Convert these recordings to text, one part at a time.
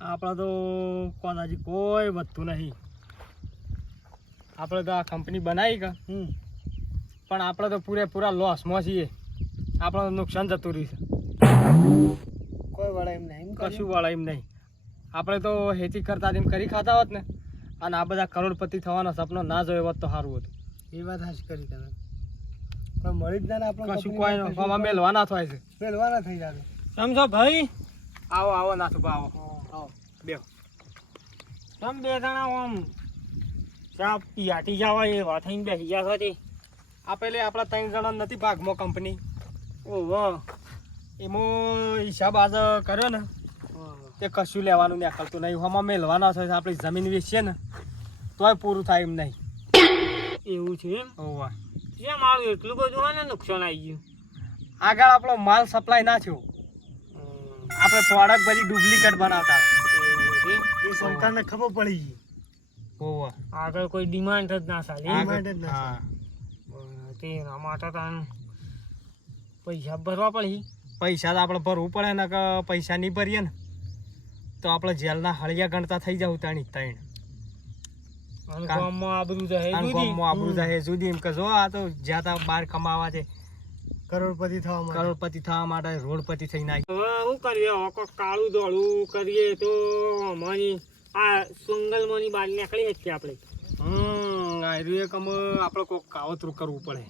આપણે તો કોણ હજી કોઈ વધતું નહીં. આપણે તો આ કંપની બનાવી કે પણ આપણે તો પૂરેપૂરા લોસમાં છીએ. આપણે નુકસાન જતું રહ્યું છે. કોઈ વળે એમ નહીં, કશું વળે એમ નહીં. આપણે તો ખેતી કરતા તેમ કરી ખાતા હોત ને, અને આ બધા કરોડપતિ થવાનો સપનો ના જોયો હોત તો સારું હતું. એ વાત હાચી કરી તમે. કોઈ મળી જ ના ને આપણે કશું કોઈ ફોમાં મેલવાના થાય છે. મેલવાના થઈ જાય. સમજો ભાઈ. આવો આવો નાથુભા આવો. આવો બેહો. તમે બે જણા આમ ચા પિયાટી જવા એ વાત થઈને બેસી ગયા છો તે. આ પેલે આપણા 3 જણા નથી ભાગમાં કંપની. ઓહો. એમાં હિસાબ આજે કર્યો ને તે કશું લેવાનું નીકળતું નહીં. હમાં મેલવાના છે. આપણી જમીન વેચીએ ને તોય પૂરું થાય એમ નહીં. એવું છે એમ? હોવા કેમ મારું એટલું બધું હોય ને નુકસાન આવી ગયું? આગળ આપણો માલ સપ્લાય ના થયો. આપણે પ્રોડક્ટ બધી ડુપ્લિકેટ બનાવતા. એ સરકારને ખબર પડી ગઈ. હોવા આગળ કોઈ ડિમાન્ડ જ ના ચાલે. ડિમાન્ડ જ ના હા તેના માટે તો પૈસા ભરવા પડી. પૈસા તો આપણે ભરવું પડે ને કે પૈસા નહીં ભરીએ ને તો આપણે જેલના હળિયા ગણતા થઈ જાવ તાણી ત્રણ. અને ગામમાં આબરૂ જાય જુદી. આબરૂ જાય જુદી. એમ કે જો આ તો જ્યાં તા બહાર કમાવા છે, કરોડપતિ થવા માટે. કરોડપતિ થવા માટે રોડપતિ થઈ નાખી. હવે શું કરીએ? હવે કોક કાળું દોડું કરીએ તો અમારી આ સુંગલમાંની બહાર નીકળી શકીએ આપણે. એક આપણે કોઈક કાવતરું કરવું પડે.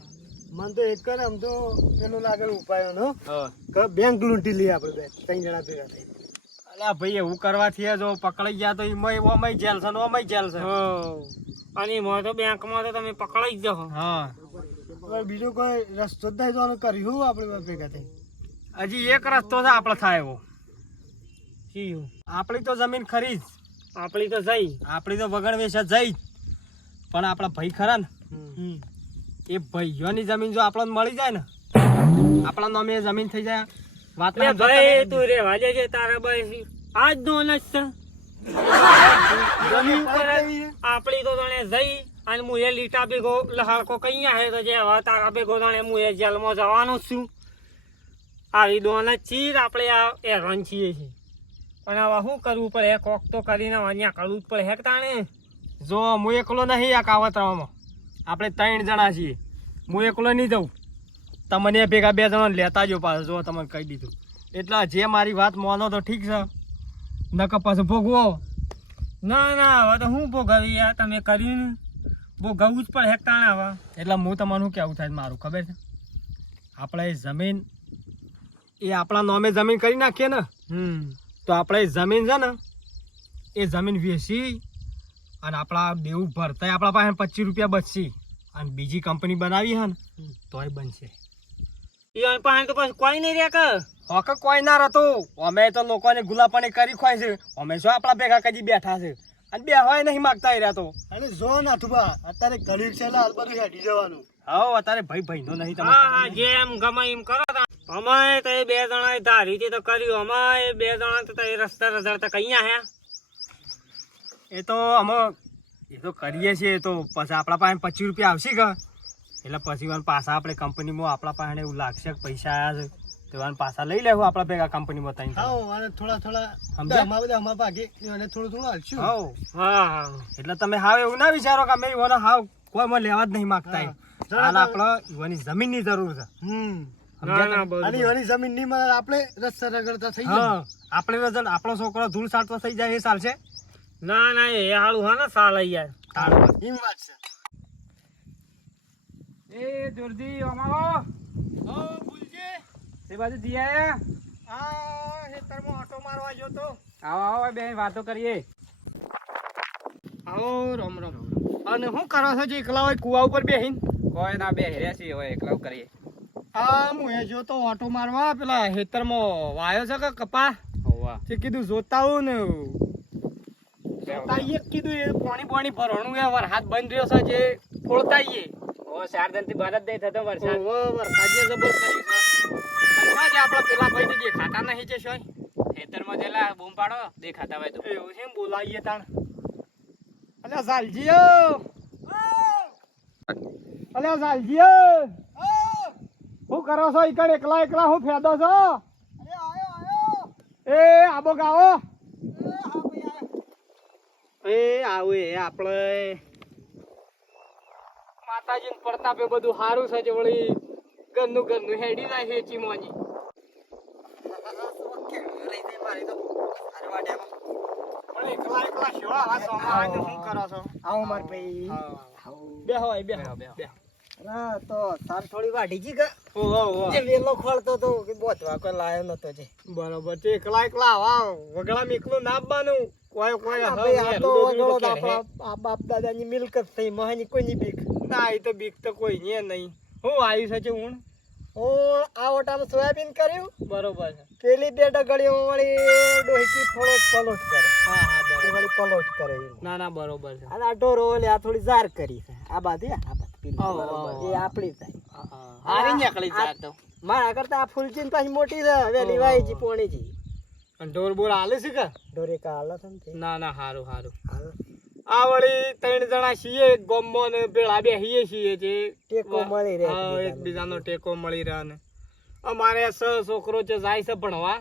મને તો એક કરે આમ તો પેલું લાગે ઉપાય નો હા કે બેંક લૂંટી લઈએ આપણે બે 3 જણા ભેગા થઈ. અલ્યા ભાઈ એવું કરવાથી જો પકડાઈ ગયા તો એમાં જેલ છે ને ઓમાંય જેલ છે. અને એમાં તો બેંકમાં તો તમે પકડાઈ જ જાઓ. હા હવે બીજો કોઈ રસ્તો જ નહીં તો કર્યું આપણે બે ભેગા થઈ. હજી એક રસ્તો છે આપણે થાય એવો. શીયું? આપણી તો જમીન ખરી જ. આપણી તો જઈ. આપણી તો વગણ વેચ જઈ જ. પણ આપણા ભાઈ ખરા ને એ ભાઈઓની જમીન જો આપણને મળી જાય ને આપણા નામે જમીન થઈ જાય. વાત અરે ભાઈ તું રેવા દેજે તારા ભાઈ આજ નો જ છે. જમીન પર આપણી તો તને જઈ અને મુએ લીટા ભેગો લહાડકો કઈ હે તો જે હવે તારા ભેગો તને મુએ જેલમાં જવાનો છું. આવી દોન જ ચીર આપણે આ હેરાન છીએ છીએ. પણ હવે શું કરવું પડે? કોક તો કરીને અહીંયા કરવું જ પડે. હેક તાણે જો હું એકલો નહીં આ કાવતરામાં. આપણે 3 જણા છીએ. હું એકલો નહીં જઉં. તમને ભેગા 2 જણા લેતા જો પાછો. જો તમને કહી દીધું. એટલે જે મારી વાત માનો તો ઠીક છે, નકર પાછું ભોગવો. ના ના હવે તો હું ભોગવી યાર તમે કરીને ભોગવવું જ પડે. હેક તાણે હવે એટલે હું તમને શું કહેવું થાય મારું ખબર છે? આપણે જમીન એ આપણા નામે જમીન કરી નાખીએ ને તો આપણે જમીન છે ને એ જમીન વેચી અને આપણા દેવું ભરતા આપણા પાસે 25 રૂપિયા બચશે. અને બીજી કંપની બનાવી હે ને તોય બનશે. એ પાસે તો પછી કોઈ નહીં રે કે હોક કોઈ ના રહેતો. અમે તો લોકોને ગુલાપાણી કરી ખવાય છે. અમે શું આપણા ભેગા કદી બેઠા છે અને બેહવાય નહીં માગતા રહ્યા તો. અને જો નાથુભા અત્યારે ઘડી છે હાલ બધું હેડી જવાનું. હા અત્યારે ભાઈ નો નહીં. હા જેમ ગમે એમ કરો. અમે તો 2 જણા ધારી તો કર્યું. અમે 2 જણા તો એ રસ્તા રઝળતા કઈ હે. એ તો અમે એ તો કરીએ છીએ. તો પછી આપણા પાસે 25 રૂપિયા આવશે કે એટલે પછી પાછા આપણે કંપનીમાં આપણા પાસે એવું લાગશે કે પૈસા આવ્યા છે તો પાછા લઈ લેવું આપણા ભેગા કંપનીમાં તઈ. હા અને થોડા અમારા ભાગે અને થોડું હાલશું. હા એટલે તમે હાવ એવું ના વિચારો કે અમે ઈવોને હાવ કોઈ મને લેવા જ નહીં માગતા. હાલ આપણે ઈવોની જમીનની જરૂર છે. અને એની જમીન ની મળે આપણે રસ્તા રગડતા થઈ જાય. આપણે રજન આપણો છોકરો ધૂળ સાટતો થઈ જાય એ ચાલશે? ના ના એ હાળું હા ને સાલ યાર. એમ વાત છે. એ જોરજી અમારો ભૂલજી તે બાજુ જી આયા. આ ખેતરમાં ઓટો મારવા ગયો તો. આવો આવો બે વાતો કરીએ. આવો રામ રામ. અને શું કરો છો જે એકલા હોય કુવા ઉપર બેહીન? કોઈ ના બે હેર્યા છીએ હવે એકલા કરીએ. હા હું એ જો તો ઓટો મારવા પેલા ખેતરમાં વાયો છે કે કપા હોવા તે કીધું જોતા હું ને જોતા આઈએ કીધું એ પાણી ભરવાનું એ વરસાદ બંધ રહ્યો છે જે ફોડતા આઈએ. ઓ 4 દિનથી બરત દઈ થતો વરસાદ. વરસાદ જે જબર કરી છે. અને જે આપણા પેલા ભાઈ તો દેખાતા નહીં છે શું ખેતરમાં જેલા બૂમ પાડો દેખાતા હોય તો. એવું છે બોલાવીએ તાણ. અલ્યા ઝાલજી અલ્યા ઝાલજી શું કરો છો? ઈકડ એકલા એકલા હું ફેદો છો? એ આબો ગાવો એ આવું એ આપણે માતાજીને પ્રતાપે બધું સારું છે વળી ઘરનું હેડી જાય છે ચીમોની પણ એકલા શેવા આવા સોમાં આવે તો શું કરો છો? આવો માર ભાઈ બેહો હા તો તાર થોડી વાઢી જી કે ઓહો જે વેલો ખોળતો તો કે બોતવા કોઈ લાયો નતો જે બરોબર તે એકલા આવા વગડા એકલું ના આપવાનું કોઈ આ ભાઈ આ તો વગળો તો આપણા આ બાપ દાદાની મિલકત થઈ મહાની કોઈની બીક ના એ તો બીક તો કોઈ ને નહીં હું આવ્યું છે હું ઓ આ ઓટામાં સોયાબીન કર્યું બરોબર છે પેલી બે ડગડીઓ વળી ડોહકી થોડોક પલોટ કરે હા એ બરોબર વળી પલોટ કરે એવું. ના બરોબર છે અને આ ઢોરો ઓલે આ થોડી ઝાર કરી છે આ બાજુ આ બાજુ પેલી આવો, બરોબર. આવો. એ આપણી થાય હારી નીકળી જાય તો મારા કરતા આ ફૂલચીન પાછી મોટી છે વેલી વાઈજી પોણીજી અને ઢોર બોર હાલે છે કે ઢોરે કા હાલત ને તે. ના હારું હાલ. આ વળી 3 જણા છીએ ગોમો ને પેલા બેહીએ છીએ જે ટેકો મળી રહે હા, એકબીજાનો ટેકો મળી રહે ને અમારે છોકરો છે જાય છે ભણવા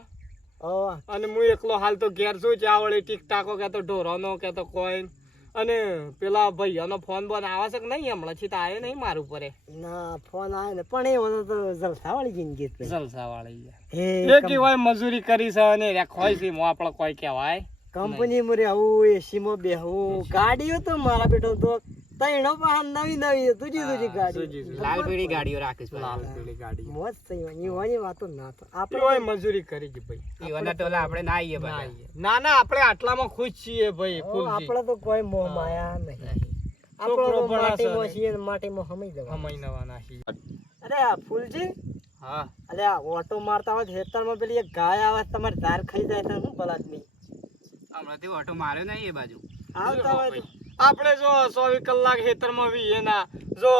ઓ અને હું એકલો હાલ તો ઘેર છું છે આ વળી ટીકટાકો કે તો ઢોરોનો કે તો કોઈ અને પેલા ભાઈઓનો ફોન બોન આવે છે કે નહીં હમણાં થી તો આવ્યો નહીં મારું પર ના ફોન આવે ને પણ એવો તો જલસા વાળી જિંદગી છે જલસા વાળી હે એ કેવાય મજૂરી કરી છે અને રેખોય છે મો આપણે કોઈ કહેવાય કંપની માં આવું એસી માં બેહવું ગાડીઓ તો મારા બેટો તો તૈણો પણ નવી તુજી ગાડી લાલ પીળી ગાડીઓ રાખીશ લાલ પીળી ગાડી મોજ થઈ વાની વાતો ના તો આપણે આપણે મજૂરી કરી છે ભાઈ ઈવાના ટોલા આપણે ના આવીએ બધા ના આપણે આટલામાં ખુશ છીએ ભાઈ ફૂલજી આપણે તો કોઈ મોહ માયા નહીં છોકરો આપણે તો ભણાશે માટીમાં નહીં. છીએ ને માટીમાં હમાઈ જવા સમય નવાના છીએ અરે આ ફૂલજી હા અરે આ ઓટો મારતા હોય ખેતરમાં પેલી એક ગાય આવે તમારે ધાર ખાઈ જાય તો શું બલાદમી હમણાંથી ઓટો માર્યો નહીં એ બાજુ આવતા હોય તો આપણે જો 24 કલાક ખેતરમાં વીએ ના જો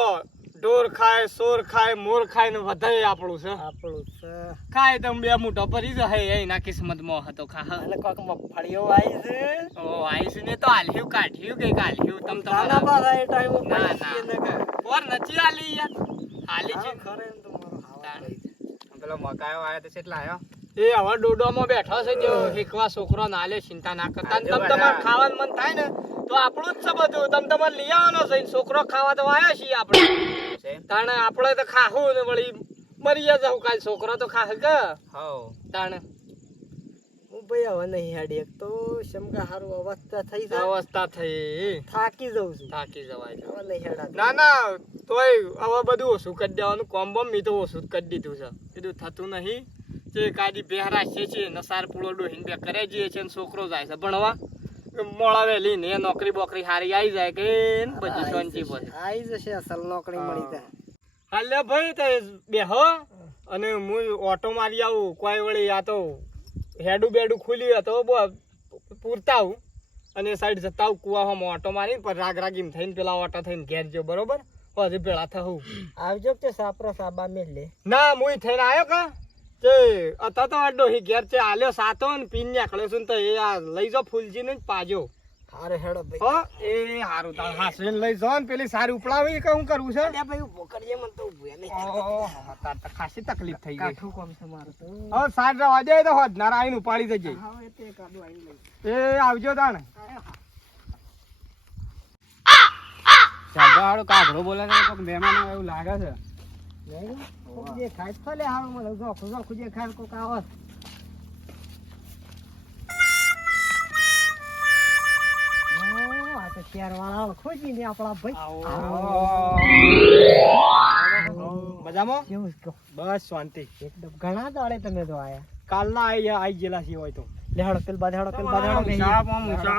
ઢોર ખાય સોર ખાય મોર ખાય ને વધારે આપણું છે આપણું છે ખાય તો બે મુઠો ભરી જાય એના કિસ્મતમાં હતો ખા અને કોક મગફળીઓ આવી છે ઓ આઈશું ને તો હાલ્યું કાઢ્યું કે કાઢ્યું તમ નાના તમારા પાછા એ ટાઈમ ના. ઓર નથી હાલી યાર હાલી છે ખરે એમ તો મારો હાવ પેલો મકાયો આવ્યો તો કેટલા આવ્યો એ હવે ડોડોમાં બેઠો છે જો એકવા છોકરો ના લે ચિંતા ના કરતા અને તમ તમારે ખાવાનું મન થાય ને તો આપણું જ છે બધું તમ તમારે લઈ આવવાનો છે છોકરો ખાવા તો આવ્યા છીએ આપણે તાણે આપણે તો ખાવું ને વળી મરી જાવ કાલ છોકરો તો ખાશે કે હવ તાણે હું ભાઈ હવે નહીં હેડી એક તો શમકા હારું અવસ્થા થઈ જાય અવસ્થા થઈ થાકી જઉં છું થાકી જવાય છે. હવે નહીં હેડા ના તોય હવે બધું ઓછું કરી દેવાનું કોમ બમ મેં તો ઓછું જ કરી દીધું છે કીધું થતું નહીં જે કાદી પહેરા છે નસાર પૂળો ડોહીને બે કરે જઈએ છે ને છોકરો જાય છે ભણવા મોડા વહેલી ને નોકરી બોકરી હારી આવી જાય કે બધી શાંતિ પછી આવી જશે અસલ નોકરી મળી જાય હાલે ભાઈ તો બેહો અને હું ઓટો મારી આવું કોઈ વળી આ તો હેડું બેડું ખુલ્યું હતો પૂરતા આવું અને સાઈડ જતા આવું કુવામાં ઓટો મારીને પર રાગીમ થઈને પેલા ઓટો થઈને ઘેર જો બરોબર પછી ભેળા થવું આવજો કે સાપરો સાબા મેં લે ના હું થઈને આવ્યો કા તે હતા તો ડોહી ઘેર છે આલ્યો સાતો ને પીન નીકળ્યો છું ને તો એ આ લઈ જાઓ ફૂલજી ને પાજો હારે હેડો ભાઈ હો એ હારું તાર હાસવીને લઈ જાઓ ને પેલી સારી ઉપડાવી કે શું કરવું છે અલ્યા ભાઈ ઉભો કરજે મને તો ઉભું નહીં ઓહો, તાર તો ખાસી તકલીફ થઈ ગઈ કાઠું કામ છે મારું તો હવે સાઈડ રવા જાય તો હોત નારા આઈને ઉપાડી જજે હવે તે કાદુ આઈને લઈ એ આવજો તાણ સાહેબ કાઢરો બોલે છે કોક મહેમાન આવે એવું લાગે છે નહીં કોક જે ખાય તો લે હારું મને જોખું જે ખાય કોક આવે આ તો શેરવાળા ખોજીને આપણા ભાઈ મજામાં કેવું છે કહો? બસ શાંતિ એકદમ ઘણા દાડે તમે તો આયા કાલના આઈ ગયેલા છીએ હોય તો લેહાડો પેલ બાદ નહીં.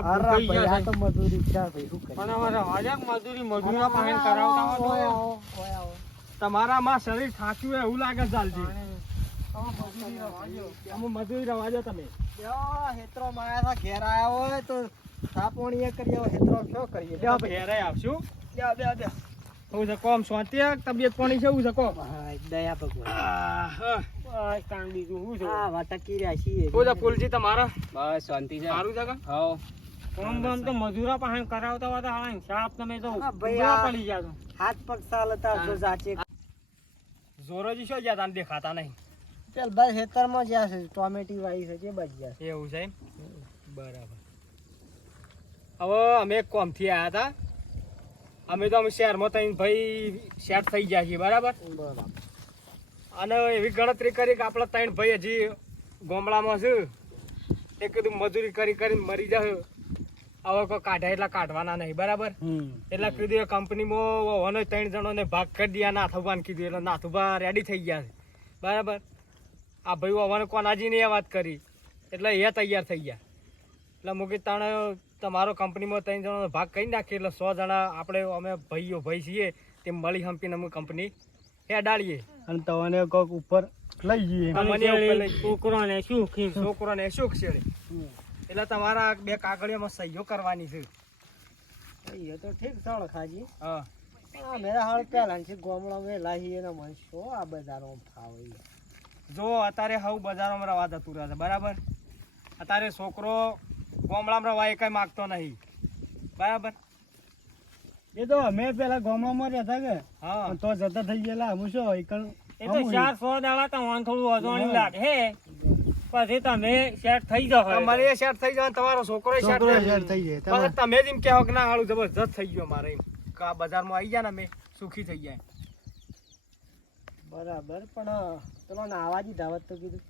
અરે ભાઈ આ તો મજૂરી છે ભાઈ શું કરીએ? પણ હવે રવા દે કે મજૂરીના પાસે કરાવતા હોય તો ઓય આવો, ઓય આવો. તમારામાં શરીર થાક્યું હોય એવું લાગે ચાલજી અમે મજૂરી રવા દો તમે યો, હેતરોમાં આયા તા, ઘેર આયા હોય તો થાપોણીએ કરી આવો, હેતરો શું કરીએ? લ્યો ભાઈ. ઘેરે આવશું લ્યો, લ્યો, લ્યો. હું છે કોમ શાંતિ તબિયત પાણી છે એવું છે કોમ હા, દયા ભગવાન. બીજું આ વાટકી રહ્યા છીએ. શું છે ફૂલજી તમારા બસ શાંતિ છે સારું છે કે હવ કોમ બમ તો મજૂરા પાસે કરાવતા હોય તો હાલા સાપ તમે તો હા, ભાઈ, ઉભરા આ- પડી જાતો હાથ પગ ચાલતા જો જાચે. જોરોજી શું જ્યાં તને દેખાતા નહીં ચાલ બસ હેતરમાં જ્યાં છે ટોમેટી વાઈ છે જે બચ ગયા છે. એવું છે એમ? બરાબર હવે અમે કોમથી આવ્યા હતા. અમે તો શહેરમાં થઈને ભાઈ સેટ થઈ ગયા છીએ બરાબર. અને એવી ગણતરી કરી કે આપણા ત્રણ ભાઈ હજી ગામડામાં છે એ કીધું મજૂરી કરી કરીને મરી જશે. હવે કોઈ કાઢ્યા એટલા કાઢવાના નહીં બરાબર. એટલે કીધું એ કંપનીમાં હોવાનો 3 જણોને ભાગ કરી દે. નાથુભાને કીધું એટલે નાથુભા રેડી થઈ ગયા છે બરાબર. આ ભાઈ હોવાને કોનાજીની એ વાત કરી એટલે એ તૈયાર થઈ ગયા. એટલે મૂકી તાણે તમારો કંપનીમાં 3 જણોનો ભાગ કરી નાખીએ એટલે 100 જણા આપણે અમે ભાઈ છીએ તે મળી હંપીને અમે કંપની હેડાડીએ અને તમને કોક ઉપર લઈ જઈએ. છોકરોને શું છોકરોને સુખ છે એટલે તમારા 2 કાગળિયામાં સહીઓ કરવાની છે. એ તો ઠીક છે ખાજી. હા આ મેરા હાલ પેલા છે ગોમડા મે લાહી એના મન શો આ બજારમાં ફાવે. જો અત્યારે હવ બજારોમાં રવા જતું રહે છે બરાબર. અત્યારે છોકરો ગામડામાં રવા એ કઈ માગતો નહીં બરાબર. એ તો અમે પેલા ગોમડામાં રહેતા કે હા તો જતા થઈ ગયેલા હું શું એ તો 400 દાડા તમને થોડું અજવાણું લાગે હે પછી તમે સેટ થઈ જાવ. તમારે એ સેટ થઈ જાય તમારો છોકરો સેટ થઈ જાય. તમે જ એમ કહો કે ના હાલું જબરજસ્ત થઈ ગયો મારે એમ કે આ બજારમાં આવી જાય ને અમે સુખી થઈ જાય. બરાબર પણ પેલો નાવાજી ધાવત તો કીધું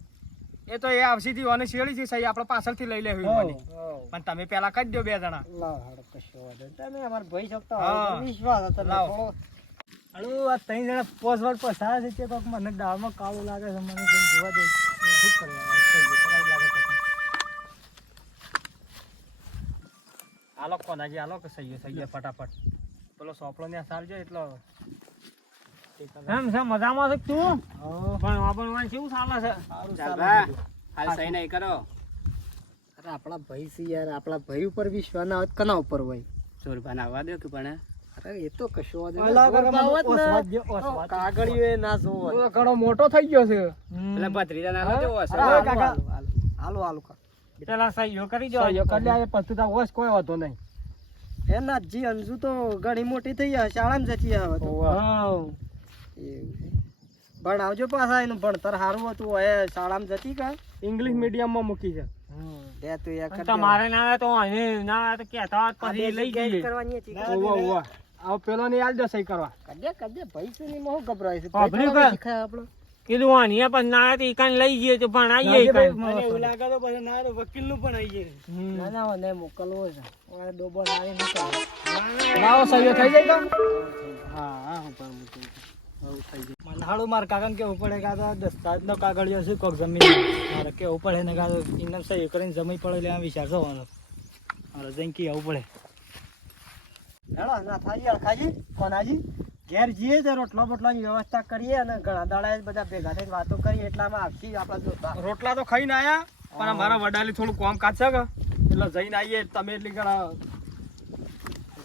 એ તો એ આવસીથી અને શેળી છે સહી આપણે પાછળથી લઈ લેવી મને. પણ તમે પેલા કરી દો 2 જણા. લાવ હાડો કશો વાંધો નહીં. તમે અમાર ભાઈ શકતા હા. હોય તો વિશ્વાસ હતો લાવ. થોડો. અરે આ 3 જણા પોસવડ પસાર છે તે કોક મને દાળમાં કાળું લાગે છે મને કંઈ જોવા દે શું કરવાનું લાગે છે. આલો કોનાજી આલો કે સહી ફટાફટ પેલો સોપડો ને સાલજો એટલો એમ છે મજામાં છે તું પણ કેવું ચાલે છે? ચાલભા, હાલ સહી નહીં કરો. અરે આપણા ભાઈ છે યાર, આપણા ભાઈ ઉપર વિશ્વાસ ના હોય તો કના ઉપર હોય? ચોરભાને આવવા દો કે પણ અરે એ તો કશો વાંધો અલા, નહીં. કાકા, બાબત ને ઓસવાત જે, ઓસવાત. કાગળિયો એ ના જોવો. તો ઘણો મોટો થઈ ગયો છે. એટલે ભત્રીજા ના જેવો હશે. અરે, કાકા. હાલો હાલો કાકા. પેલા સહીઓ કરી દો. સહીઓ કરી લે, પછી તો હોશ કોઈ વાંધો નહીં. એ નાથજી અંજુ તો ઘણી મોટી થઈ જાય, શાળામાં જતી આવે તો. હા. એવું છે. ભણાવજો પાછા, એનું ભણતર સારું હતું હોય, શાળામાં જતી કા ઇંગ્લિશ મીડિયમમાં મૂકી છે. બે તો એક જ તમારે ના આવે તો અહીં ના આવે તો કહેતા હોત પછી લઈ જઈએ. કરવાની હતી. ઓવા, ઓવા. આવો પેલો ને આલ દો સહી કરવા. કદે ભાઈ છે ને મોહ ગભરાય છે. વાપર્યું ભાઈ કે? શીખાય આપણો. કીધું આની પણ ના આવે તો ઈકાન લઈ જઈએ તો ભણાવીએ ઈકાન. મને એવું લાગે તો પછી ના વકીલ નું પણ આવી જાય. ના ના મને મોકલવો છે. ઓય ડોબો નારી નીકળ. લાવો સહીઓ થઈ જાય તો. હા હા હું પણ મૂકી. મનહાળું માર કાકાને કેવું પડે કે આ તો દસ્તાવેજનો કાગળિયો છે કોક જમીન મારે કેવું પડે ને કે ઇનામ સહી કરીને જમી પડે એટલે આમ વિચાર થવાનો મારે જઈને કેવું પડે. હેડો ના થાય યાર ખાજી કોનાજી ઘેર જઈએ તો રોટલો બોટલાની વ્યવસ્થા કરીએ અને ઘણા દાડા બધા ભેગા થઈને વાતો કરીએ એટલામાં આખી આપણા રોટલા તો ખાઈને આયા પણ મારા વડાલી થોડું કામ કાજ છે કે એટલે જઈને આવીએ તમે એટલી ઘણા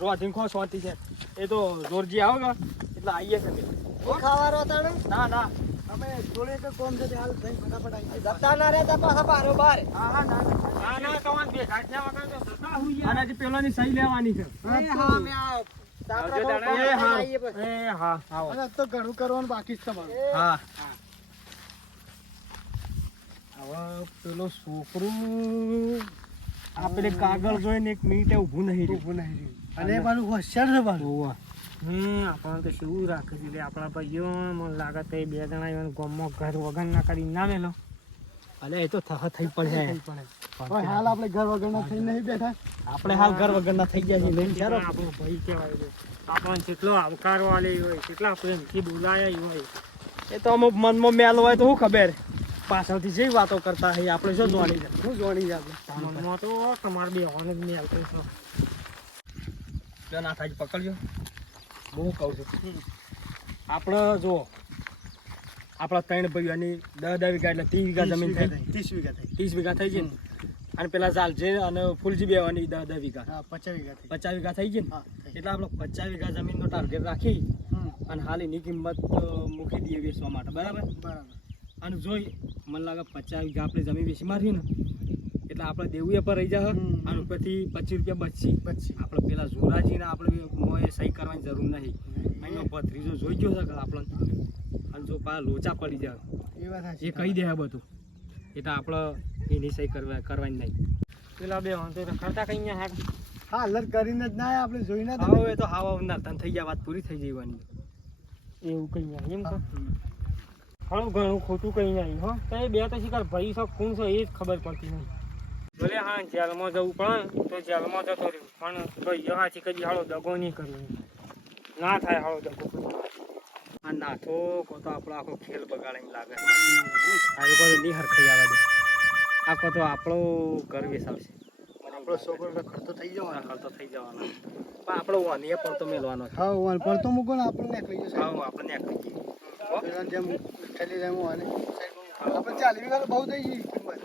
રોધીંખો સોતી છે એ તો જોરજી આવો કે એટલે આવીએ છે ખાવાનો હતા ને ના ના અમે થોડે કે કોમ છે હાલ થઈ ફટાફટ આવી જતા ના રહેતા પાછા બારો બાર. હા હા ના ના તમારે બે ઘાટના વગર તો જતા હોઈએ. અને હજી પેલાની સહી લેવાની છે. હા અમે આ તાપરા પર એ હા. આવીએ પછી. એ હા આવો. અને તો ઘણું કરવાનું બાકી જ તમારું. હા હવે પેલો છોકરું આ પેલે કાગળ જોઈને 1 મિનિટે ઊભું નહીં રહ્યું. અને એ પાછું હોશિયાર છે પાછું. ઓવા. આપણને તો શું રાખે છે એટલે આપણા ભાઈઓ મને લાગે તો એ 2 જણા એવા ગામમાં ઘર વગર ના કરી ના મેલો. અલે એ તો થઈ પડે હાલ આપણે ઘર વગરના થઈ નહીં બેઠા. આપણે હાલ ઘર વગરના થઈ ગયા છીએ લઈને ચાલો. આપણો ભાઈ કહેવાય છે. આપણને જેટલો આવકારો આલે હોય કેટલા પ્રેમથી બોલાયા હોય. એ તો અમુક મનમાં મેલ હોય તો શું ખબર પાછળથી જે વાતો કરતા હોય આપણે શું જોવાની છે શું જોવાની છે આપણે મનમાં તો તમારે બે હોને જ નહીં આવતું છે. જો ના થાય પકડજો હું કહું છું આપણે જો આપણા 3 ભાઈઓની 10 વીઘા એટલે 30 વીઘા જમીન થઈ 30 વીઘા થઈ છે ને અને પેલા ઝાલજે અને ફૂલજી બેવાની 10 વીઘા 50 વીઘા થઈ છે ને એટલે આપણે 50 વીઘા જમીનનો ટાર્ગેટ રાખી અને હાલ એની કિંમત મૂકી દઈએ વેચવા માટે બરાબર. અને જોઈ મને લાગે 50 વીઘા આપણે જમીન વેચી મારી ને એટલે આપણે દેવું એ પર રહી જાય અને ઉપરથી 25 રૂપિયા બચશે. આપણે પેલા જોરાજીને આપણે મોએ સહી કરવાની જરૂર નહીં. અહીંયા ભત્રીજો જોઈ ગયો છે કે આપણને અને જો પા લોચા પડી જાય એ કહી દે બધું એટલે આપણે એની સહી કરવાની નહીં. પેલા બે હોને તો ખર્ચા કઈ હાથ હાલત કરીને જ ના આપણે જોઈને જ હાવ એ તો હાવ નર્તન થઈ ગયા, વાત પૂરી થઈ જવાની. એવું કઈ નહીં એમ કે ઘણું ઘણું ખોટું કઈ નહીં હો તો એ બે તો શિકાર ભાઈ છો કોણ છો એ જ ખબર પડતી નહીં. ભલે હા જેલમાં જવું પડે ને તો જેલમાં જતો રહ્યું પણ ભાઈઓ હાચી કદી હાળો દગો નહીં કર્યો ના થાય હાળો દગો. આ નાથો કો તો આપણો આખો ખેલ બગાડીને લાગે. આ લોકો તો નહીં હરખાઈ આવવા દે. આખો તો આપણો ઘર વેસાવશે. આપણો છોકરો ખર્ચો થઈ જવાનો. ખર્ચો થઈ જવાનો. પણ આપણો વાનીએ પડતો મેલવાનો છે. હા વન પડતો મૂકો ને આપણે નીકળી જશે. હા આપણને આખી જઈએ. પેલા જેમ ખેલી રહેવું અને આપણે 40 વીઘા તો બહુ થઈ ગઈ કિંમત.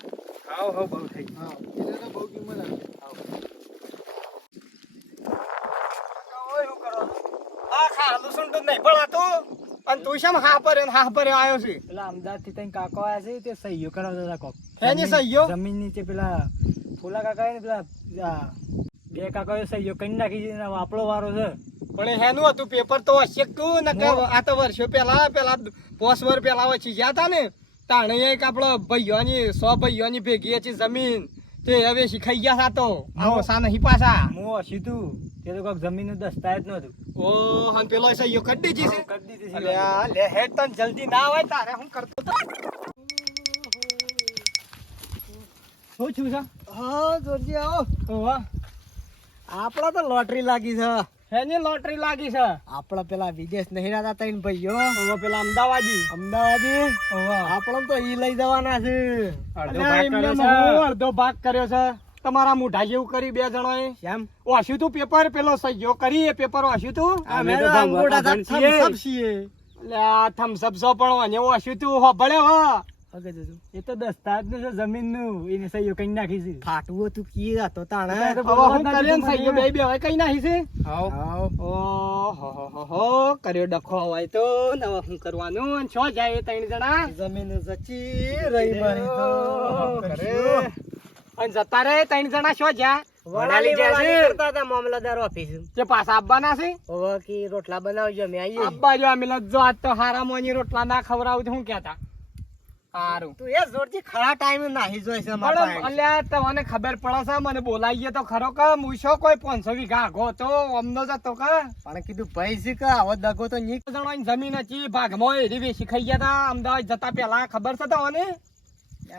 હાવ હાવ બહુ થઈ ગયું. હા એટલે તો બહુ કિંમત હતી. આ ખાલું સુંટું નહીં ભણાતું અને તું શેમ હા પર આવ્યો છે. પેલા અમદાવાદ થી તઈ કાકો આયા છે તે સહીઓ કરાવતા હતા કોક એની સહીઓ જમીન નીચે પેલા ફૂલા કાકા ને પેલા બે કાકાએ સહીઓ કરી નાખી છે ને હવે આપણો વારો છે. પણ હેનું હતું પેપર તો હશે તું ને કે આ તો વર્ષો પેલા 5 વર્ષ પેલા વચ્ચે ગયા હતા ને તાણે એક આપણો ભાઈઓની 100 ભાઈઓની ભેગી હતી જમીન તે હવે શીખાઈ ગયા હતા તો આવો સા નહીં પાછા. હું હસી તું તે તો કોક જમીન નું દસ્તાવેજ નતું. ઓ હન પેલો સહીઓ કરી દીધી છે. કરી દીધી છે. અલ્યા લે હેડ તન જલ્દી ના હોય તારે હું કરતો તો શું છું સર? હા જોરજી આવો. વાહ આપણા તો લોટરી લાગી છે. હેની લોટરી લાગી છે. આપણા પેલા વિદેશ નહીં રહેતા તઈને ભાઈઓ હવે પેલા અમદાવાદી અમદાવાદી આપણને તો ઈ લઈ જવાના છે. અલ્યા એમને હું અડધો ભાગ કર્યો છે. તમારા મુઢા જેવું કરી બે જણાએ. કેમ? વાંચ્યું તું પેપર પેલો સહીઓ કરી એ પેપર વાંચ્યું તું? અમે તો ભગવાન અંગૂઠા ભગવાન થમ છીએ. થમ છીએ. અલ્યા થમ્સઅપ સો પણ વાંચે વાંચ્યું તું હોભળે હો. હગે જજો. એ તો દસ્તાવેજ નું છે જમીન નું એને સહીઓ કરી નાખી છે. ફાટવું હતું કી હતો તાણે. તો હવે હું કરીએ ને સહીઓ બે હવે કઈ નાખી છે. હાવ. ઓહો કર્યો ડખો હોય તો ને હવે શું કરવાનું અને છો જાય એ ત્રણ જણા જમીન જચી રહી મારી તો. કરે. અને જતા રે ત્રણ જણા છો જ્યાં વડાલી ગયા છે. કરતા હતા મામલતદાર ઓફિસ. જે પાછા આવવાના છે. હવે કી રોટલા બનાવજો અમે આવીએ. અબ્બા જો અમે જો આજ તો હારા મોની રોટલા ના ખવડાવું તો શું કહેતા હારું. તું એ જોરજી ખરા ટાઈમે નાહી જોઈ છે મારા પણ પાસે. અલ્યા તમને ખબર પડે છે મને બોલાવીએ તો ખરો કે મૂછો કોઈ 500 વીઘા આઘો તો અમનો જતો કે પણ કીધું પૈસી કે આવો દગો તો ની. જણાની જમીન હતી ભાગમાં એરી વેચી ખાઈ ગયા હતા અમદાવાદ જતા પહેલા ખબર છે તમને.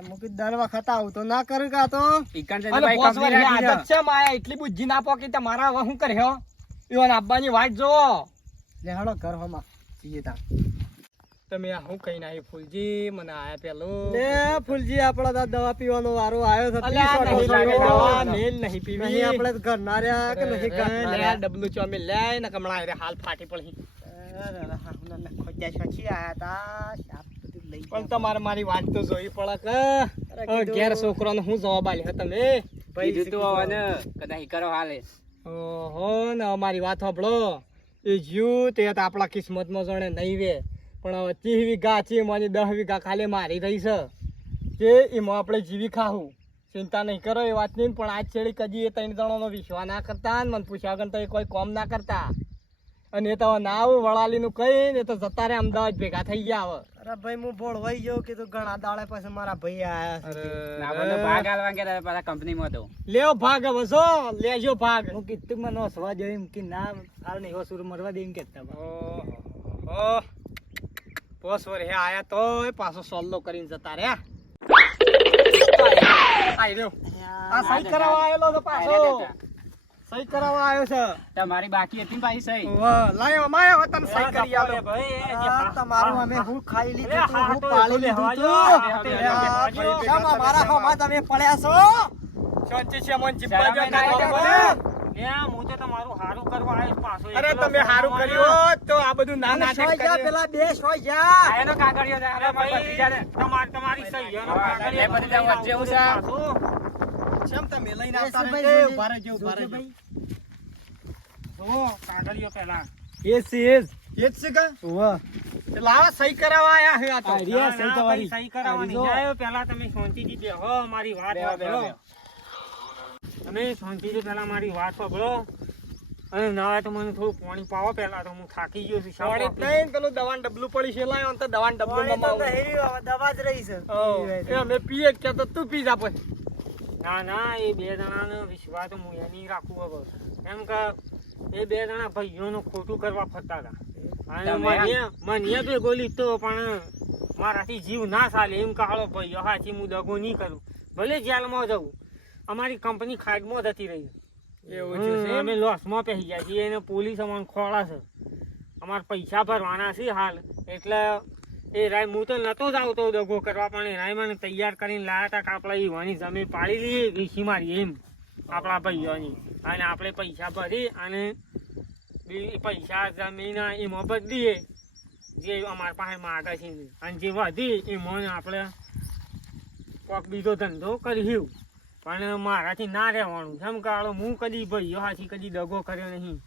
મૂકી દર વખત આવું તો ના કરું કા તો. ઈકણ અને ભાઈ બોસ કંપની વળી રાખી આદત છે માયા એટલી બુદ્ધિ ના પોકી તમારા હવે શું કર્યો ઈવન આબ્બાની વાટ જોવો. લે હળો ઘર હોમાં છીએ તા. તમે આ શું કઈ નાખી ફૂલજી મને આયા પેલું લે ફૂલજી આપડા તો દવા પીવાનો વારો આવ્યો છે. અલ્યા નહીં લાગે દવા મેલ નહીં પીવી નહીં આપણે તો ઘર ના રહ્યા કે નહીં ઘર ના લે રહ્યા. ડબલું ચોમી લે ને કમળા રે હાલ ફાટી પડી. ખોજા છોછી આયા તા. શાપ બધું લઈ પણ તમારે મારી વાત તો જોઈ પડે કે કીધું. ઘેર છોકરાને હું જવાબ આલ્યો તમે. કીધું તું હવે ને કદાચ ઈ કરો હાલે. ઓહો ને અમારી વાત સાંભળો એ જ્યું તે તો આપણા કિસ્મતમાં જાણે નહીં વે પણ હવે 30 વીઘા છે મારી 10 વીઘા ખાલી મારી રહી છે કે એમાં આપણે જીવી ખાવું ચિંતા નહીં કરો એ વાત નહીં પણ આજ છેડી કદી એ 3 જણાનો વિશ્વાસ ના કરતા ને મને પૂછ્યા વગર તો એ કોઈ કોમ ના કરતા અને એ તો હવે ના આવું વળાલીનું કઈ ને તો જતા રે અમદાવાદ ભેગા થઈ ગયા હવે. અરે ભાઈ હું ભોળવાઈ ગયો કીધું ઘણા દાડે પછી મારા ભાઈ આયા છે. આપણને ભાગ આલવા ગયા હતા પાછા કંપનીમાં તો. લેવો ભાગ હવે જો લેજો ભાગ. હું કીધું મને હસવા જોઈએ એમ કે ના હાલ નહીં હોસુર મરવા દે એમ કહેતા. ઓહો પોસ વર હે આયા તોય પાછો સોલ્લો કરીને જતા રહ્યા. આઈ રહ્યો આ સહી કરાવવા આવેલો તો પાછો સહી કરાવવા આવ્યો છે. તમારી બાકી હતી ને પાછી સહી. વાહ લાયો માયો વતન સહી કરી આલો. આ તમારું અમે હું ખાઈ લીધું અરે તું, હા હું તો પાળી એટલે લીધું હવા તું. જો. અરે આ ભાઈ ભેગા કેમ થયા અમારા હતા. હોમાં તમે પડ્યા છો? શાંતિ છે મન જીબ્બા જો શરમ કાઢો નહીં બોલો. હું તો તમારું હારું કરવા આવ્યો પાછો અરે એકલો તમે હારું ફરવા કર્યું આવ્યો. હોત તો આ બધું ના અને નાટક સોય જા, કર્યું. પેલા બે સોય જા. એનો કાગળિયો છે. અરે ભાઈ તમારી સહી એનો હા, કાગળિયો એટલે બધી વચ્ચે હું છે. પાછું. કેમ તમે લઈને એ આવતા શું રહેજો? ભાઈ ઉભા રહેજો, ઉભા જોજો રહેજો. ભાઈ. જુઓ, કાગળિયો પહેલા એ જ છે કે? તે લાવો સહી કરાવવા આયા છે આ તો. આ રહ્યા. સહી ના, તમારી. ભાઈ, સહી કરાવવાની આ જાય. પહેલા તમે શાંતિથી બેહો, મારી વાત સાંભળો. તમે શાંતિથી પહેલા મારી વાત સાંભળો અને ના હોય તો મને થોડું પાણી પાવો પહેલા તો હું થાકી ગયો છું પાણી જ નહીં ને પેલું દવાનું ડબલું પડી છે લાયો ને તો દવાનું ડબલું પાણી તો નમાવું. નહીં, હવે દવા જ રહી છે. એ અમે પીએ જ કે તો તું પી જા પછી. ના ના એ બે જણાનો વિશ્વાસ હું એ નહીં રાખું હવે એમ કે એ બે જણા ભાઈઓનું ખોટું કરવા ફરતા હતા અને મને ભેગો લીધો પણ મારાથી જીવ ના ચાલે એમ કાળો ભાઈઓ હાથી હું દગો નહીં કરું ભલે જેલમાં જવું અમારી કંપની ખાડમાં જતી રહી એવું છે અમે લોસમાં પહેરી જાય છીએ અને પોલીસ અમને ખોળા છે અમારે પૈસા ભરવાના છે હાલ એટલે એ રાય હું તો નતો જ આવતો દગો કરવા પણ એ રાય મને તૈયાર કરીને લાયા હતા કે આપણે ઈવાની જમીન પાડી લઈએ વીસી મારી એમ આપણા ભાઈઓની અને આપણે પૈસા ભરી અને પૈસા જમીન એમાં બદલીએ જે અમારા પાસે માગે છે અને જે વધી એમાં આપણે કોક બીજો ધંધો કર્યું પણ મારાથી ના રહેવાનું જેમ કે હું કદી ભાઈઓ હાથી કદી દગો કર્યો નહીં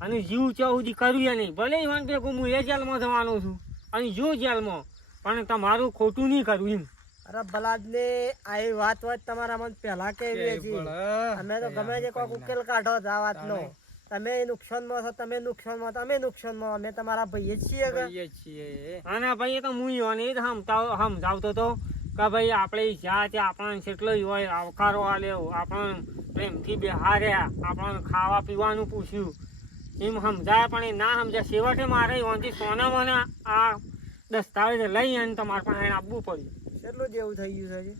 અને જીવ ચા સુધી કર્યું નહીં ભલે એમાં ભેગું હું એ જેલમાં જવાનો છું અને જો જેલમાં પણ તમારું ખોટું નહીં કરવું એમ અરે બલાદને આ વાત વાત તમારા મન પહેલા કેવી છે અમે તો ગમે તે કોઈક ઉકેલ કાઢો જ આ વાતનો તમે નુકસાનમાં છો તમે નુકસાનમાં અમે નુકસાનમાં અમે તમારા ભાઈએ જ છીએ અને ભાઈ તો હું યોને જ સમજાવતો હતો કે ભાઈ આપણે જ્યાં ત્યાં આપણને કેટલો હોય આવકારો આલ્યો આપણને પ્રેમથી બેહાર્યા આપણને ખાવા પીવાનું પૂછ્યું એમ સમજાય પણ એ ના સમજાય છેવટે મારે યોનથી સોના મને આ દસ્તાવેજ લઈ અને તમારે પાસે આપવું પડ્યું કેટલું જેવું થઈ ગયું છે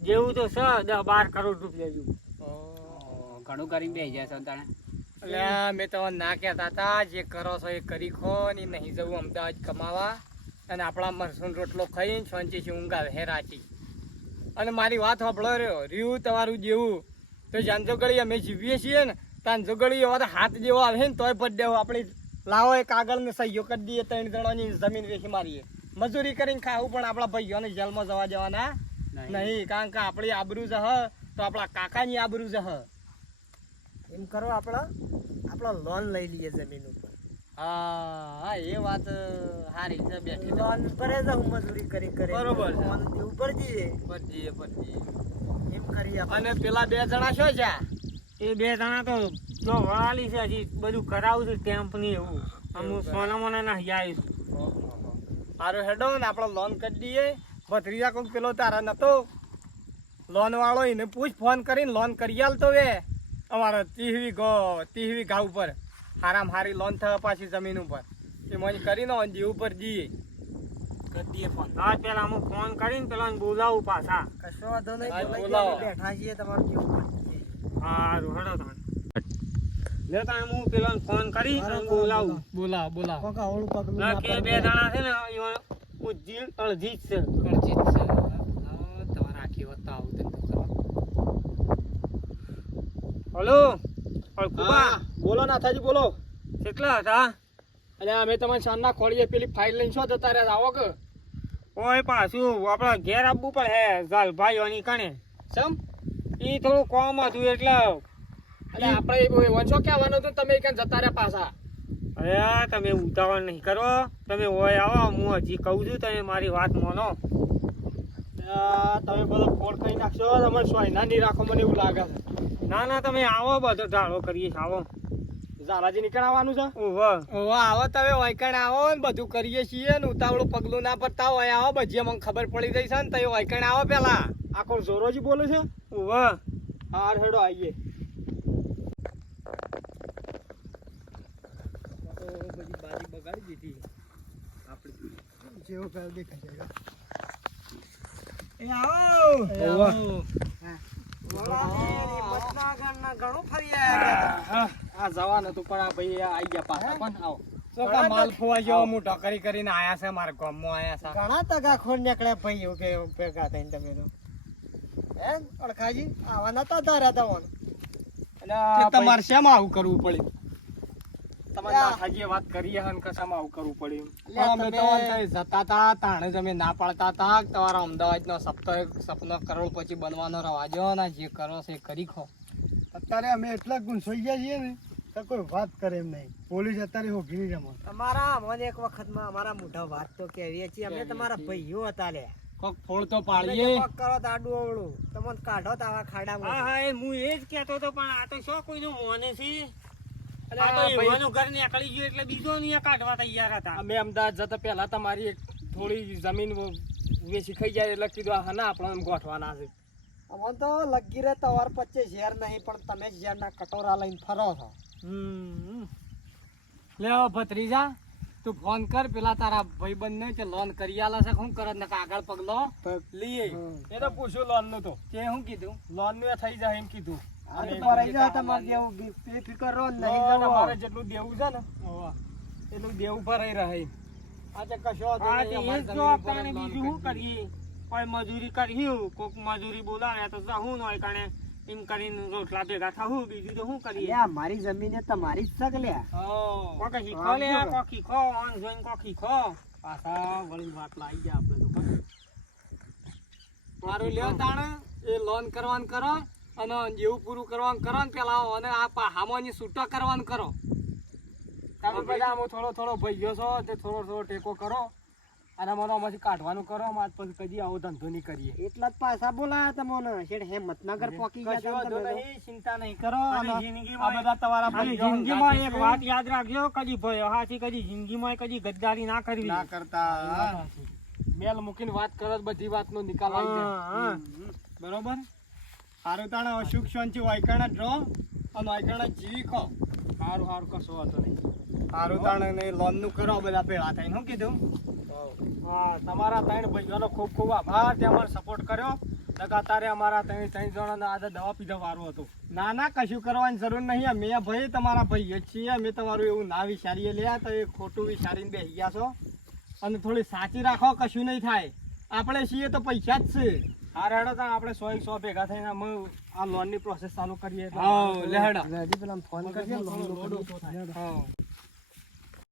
જેવું તો છે 10-12 કરોડ રૂપિયા જેવું ઘણું કરીને બેસી જાય છે તાણે એટલે મેં તો ના કહેતા હતા જે કરો છો એ કરી ખો ને નહીં જવું અમદાવાદ કમાવા અને આપણા મરસૂન રોટલો ખાઈને શાંતિથી ઊંઘ આવે હે રાતી અને મારી વાત સાંભળો રહ્યું તમારું જેવું તો જાણજો ગળી અમે જીવીએ છીએ ને તાંજો ગળી એવા તો હાથ જેવો આવે ને તોય પડ દેવો આપણે લાવો એ કાગળ ને સહીઓ કરી દઈએ 3 જણાની જમીન વેચી મારીએ મજૂરી કરીને ખાવું પણ આપણા ભાઈઓને જેલમાં જવા દેવાના નહીં કારણ કે આપણી આબરૂ જ હ તો આપણા કાકાની આબરૂ જ હ એમ કરો આપણો લોન લઈ લઈએ જમીન ઉપર હા એ વાત સારી છે બેઠી લોન ભરે જ હું મજૂરી કરી બરોબર છે. ઉપર જઈએ પતી એમ કરીએ અને પેલા 2 જણા શું છે એ 2 જણા તો જો વળાલી છે હજી બધું કરાવું છું કેમ્પ ની એવું અમુક સોના મોના ના આવીશું સારું હેડો ને આપણે લોન કરી દઈએ ભત્રીજા કોક પેલો તારા નતો લોન વાળો એને પૂછ ફોન કરીને લોન કરી આલતો વે અમારે 30 વીઘા ઉપર હારામાં હારી લોન થવા પાછી જમીન ઉપર એ મને કરીને જે ઉપર જઈએ કરી દઈએ ફોન હા પેલા હું ફોન કરીને પેલા બોલાવું પાછા કશો વાંધો નહીં હા, બોલાવી બોલાવો. દઈએ, બેઠા છીએ તમારું કેવું પડશે. સારું હેડો તમે લે તાણ હું પેલા ફોન કરી અને બોલાવું બોલાવો કોક આવડું પગલું ના ના કે પડે. 2 જણા છે ને એમાં ઉજ્જીલ અડધી જ છે તમારે આખી વાત આવું ધંધો હલો અળકુબા બોલો નાથાજી બોલો કેટલા હતા એટલે અમે તમારી સાંજના ખોળીએ પેલી ફાઇલ લઈને શું જતા રહ્યા આવો કે ઓય પાછું આપણા ઘેર આપવું પડે જાલભાઈઓની કણે સમ એ થોડું કોમ હતું એટલે એટલે આપણે વંશો કહેવાનું હતું તમે ક્યાં જતા રહ્યા પાછા અરે તમે ઉતાવળ નહીં કરો તમે ઓય આવો હું હજી કહું છું તમે મારી વાત માનો તમે બધો ફોડ કરી નાખશો તમારે સોયના નહીં રાખો મને એવું લાગે છે ના ના તમે આવો બધો ઢાળો કરીએ છીએ, આવો ઝાલાજી નીકળવાનું છે ઓહો ઓવા આવો તમે વાયકણ આવો ને બધું કરીએ છીએ ને ઉતાવળું પગલું ના પડતા હોય આવો બધી મને ખબર પડી ગઈ છે ને તમે વાયકણ આવો પેલા આ કોણ જોરોજી બોલે છે ઓહો હાર હેડો આવીએ બધી બાજી બગાડી દીધી જેવું કર દેખાય છે. એ આવો વડાની મતના ગામના ઘણું ફરી આયા. આ જવાનું હતું પણ આ ભાઈ આવી ગયા પાછા પણ આવો ચોકા માલ ફોવા જેવો મોટો કરીને આયા છે મારા ગામમાં આયા છે ઘણા તગા ખોડ નીકળ્યા ભાઈ એવું કે ભેગા થઈને તમે તો હે અડખાજી આવા નતા ધાર્યા તમોને. તમારે શેમાં આવું કરવું પડ્યું તમારે યા. નાથાજીએ વાત કરી હે ને કશામાં આવું કરવું પડ્યું લ્યા, અમે તો તમે- જતા તા તાણે જ અમે ના પાડતા તા કે તમારા અમદાવાદનો સપનો કરોડપતિ બનવાનો રવાજો ને જે કરો છે એ કરી ખો અત્યારે અમે એટલા ગુંસોઈ ગયા છીએ ને તો કોઈ વાત કરે એમ નહીં. પોલીસ અત્યારે હોગી નહીં રમો. તમારા અમને એક વખતમાં અમારા મોઢા વાત તો કહેવીએ છીએ અમે તમારા ભાઈઓ હતા લે. કોક ફોડ તો તમે પાડીએ જો કોક કરો તો આડું અવળું તમને કાઢો તો આવા ખાડામાં. હા હા એ હું એ જ કહેતો હતો પણ આ તો શું કોઈનું મોને છે અલા, આ તો ભાઈ- એવાનું ઘર નીકળી ગયું એટલે બીજો નહીં કાઢવા તૈયાર હતા અમે અમદાવાદ જતા પહેલા તમારી એક થોડી જમીન વેચી ખાઈ જાય એટલે કીધું હા ના આપણે એમ ગોઠવાના છે અમને તો લગી રહે તમાર પચ્ચે ઝેર નહીં પણ તમે ઝેરના કટોરા લઈને ફરો છો. લે હવે ભત્રીજા તું ફોન કર પેલા તારા ભાઈબંધ ને કે લોન કરી આલે છે શું કરે ને આગળ પગલો લઈએ. એ તો પૂછ્યું લોન નું તો તે શું કીધું લોન નું થઈ જાય એમ કીધું. અને ભરાઈ જાય તમારે જેવું બેફિકર રહો ને નહીં જાણે મારે જેટલું દેવું છે ને એટલું દેવું ભરાઈ રહે. આજે કશો વાંધો હા, નહીં, તે અમારે એ જ જમીન જો ઉપર આપણને લોન બીજું શું કરી કરીએ કોઈ મજૂરી કર્યું કોક મજૂરી બોલાવે તો શું હોય કારણે એમ કરીને રોટલા ભેગા થવું બીજું તો શું કરીએ અલ્યા, મારી જમીન એ તમારી જ છે લ્યા. કોક શીખો લે કોક શીખો ઓન જોઈને કોક શીખો પાછા વળી વાત લાવી ગયા આપણે તો મારું લ્યો તાણે એ લોન કરવાનું કરો અને જેવું પૂરું કરવાનું કરો ને પેલા અને આ હામોની છૂટા કરવાનું કરો. તમે બધા આમાં થોડો ભાઈઓ છો તે થોડો ટેકો કરો અને મને આમાંથી કાઢવાનું કરો. આજ પછી કદી આવો ધંધો નહીં કરીએ. એટલા જ પાછા બોલાયા તમને શેઠ હિંમતનગર પોકી ગયા કશો હતા વાંધો તમે તો. નહીં, ચિંતા નહીં કરો. અને અને જિંદગીમાં આ બધા તમારા અને ભાઈઓ જિંદગીમાં હંગાથી એક છે. વાત યાદ રાખજો કદી ભયો હાથી કદી જિંદગીમાં કદી ગદ્દારી ના કરવી ના કરતા મેલ મૂકીને વાત કરો તો બધી વાતનો નિકાલ આવી જાય. હા. બરોબર સારું તાણે અશુક શાંતિ વાયકાણા જ રહો અને વાયકાણા જીવી ખો. સારું કશો વાંધો નહીં. સારું તાણે ને લોન નું કરો બધા ભેળા થઈને. શું કીધું? હા, તમારા ત્રણ ભાઈઓનો ખૂબ ખૂબ આભાર તે અમારે સપોર્ટ કર્યો. લગાતારે અમારા ત્રણ જણાને આજે દવા પીધા વારો હતો. ના કશું કરવાની જરૂર નહીં. અમે ભાઈ તમારા ભાઈ જ છીએ. અમે તમારું એવું ના વિચારીએ લ્યા તો એ ખોટું વિચારીને બેસી ગયા છો. અને થોડી સાચી રાખો, કશું નહીં થાય. આપણે છીએ તો પૈસા જ છે. હા રેડો તો આપણે 100 ભેગા થઈને અમે આ લોનની પ્રોસેસ ચાલુ કરીએ. હજી પેલા ફોન કરજો લોન નું. હા